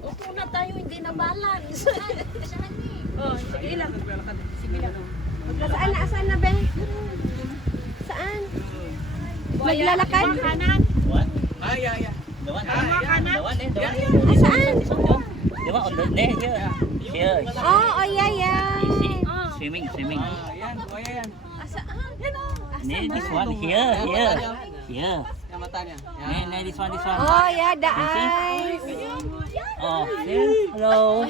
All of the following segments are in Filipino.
Upo na tayo, hindi na balance. Oh, sige lang. Sige lang. Saan na, Ben? Saan? Naglalakad? What? Yeah. The one? Ah, The one, the one. Saan? The one on the there, here. Here. Oh, yeah. You see? Swimming. Yan. O, yan. Then this one, here. Yung mata niya. Then this one. Oh, yeah, the eyes. Oh, there. Hello.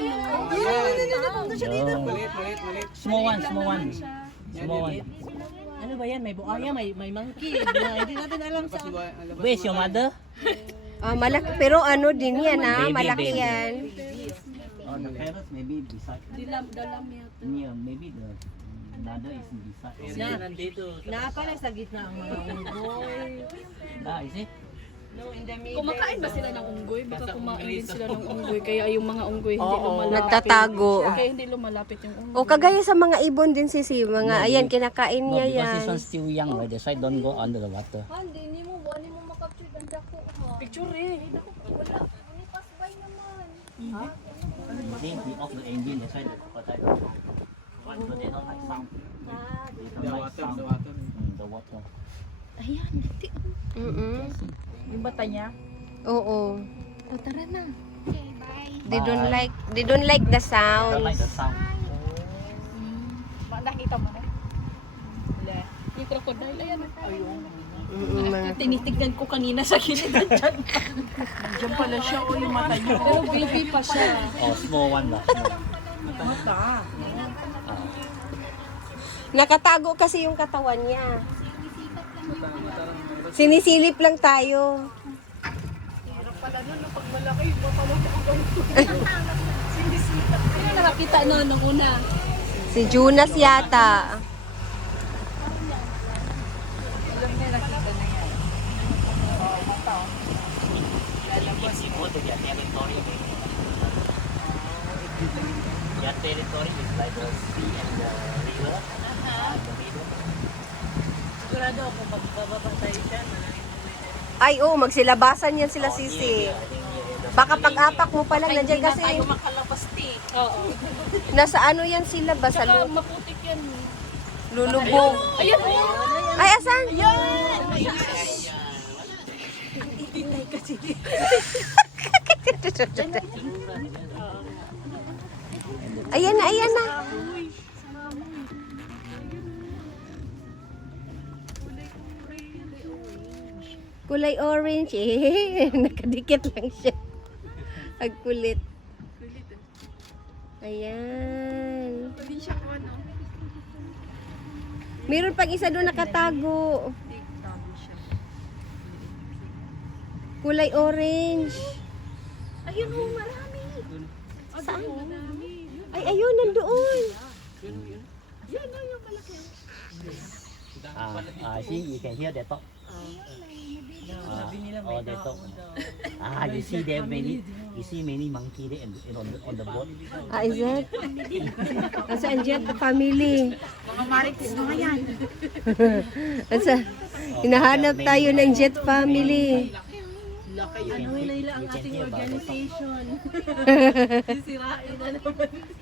Malit. Small one. Ano ba yan? May buaya, may monkey. Hindi natin alam sa... Where's your mother? Malaki, pero ano din yan, Baby, malaki baby. yan. Oh, the parents maybe beside. Dalam yata. Near, maybe the mother is beside. Yan, pala sa gitna ang mga unggoy. Is it? Kumakain ba sila ng unggoy? Baka kumain din sila ng unggoy. Kaya yung mga unggoy hindi lumalapit. Nagtatago. Kaya hindi lumalapit yung unggoy. O kagaya sa mga ibon din sisi, mga ayan kinakain No, niya because yan. this one's still young, right? That's why don't go under the water. Hindi mo makapture ang dako ha. Picture eh. Wala, ni pasbay naman. I think we off the engine, that's why the crocodile want to they don't like sound. They don't like sound. The water. Ayan, hindi. Yung bata niya. Oo. O, tara na. Okay, bye. They don't like the They don't like sound. the sound. Nakita mo na? Wala. Yung crocodile, ayan. Ayun. Mga Tinitignan ko kanina sa gilid. Diyan pala siya o yung mata niya. Pero baby pa siya. Oh, small one lah. Mata. nakatago kasi yung katawan niya. Sinisilip lang tayo. Ano nakakita no nung una? Si Jonas yata. If you go to their territory, their territory is like the sea and the river. The river. Sigurado ako magbababa tayo siya. Ay, magsilabasan yan sila sisi. I think near the Baka pag-apak mo pa lang, nandiyan kasi, tayo makalapasti. Oo. nasa ano yan sila ba? Sa Saka maputik yan. lulubog. Ayan! Ay, asan? Ayan na. Kulay orange eh. Nakadikit lang siya. Ang kulit. Ayan. Meron pang isa doon nakatago. Kulay orange. Ayun o, marami. Saan? Ay, ayun, nandoon. Yan o, yung malaki. See, you can hear they talk. Oh, they talk. You see there many. You see many monkey there on the boat. Is it? Nasaan dyan? Family. Mga marites mga yan. Asa? Hinahanap tayo ng Jet family. Ano nila ang ating organization. Sisirain na naman.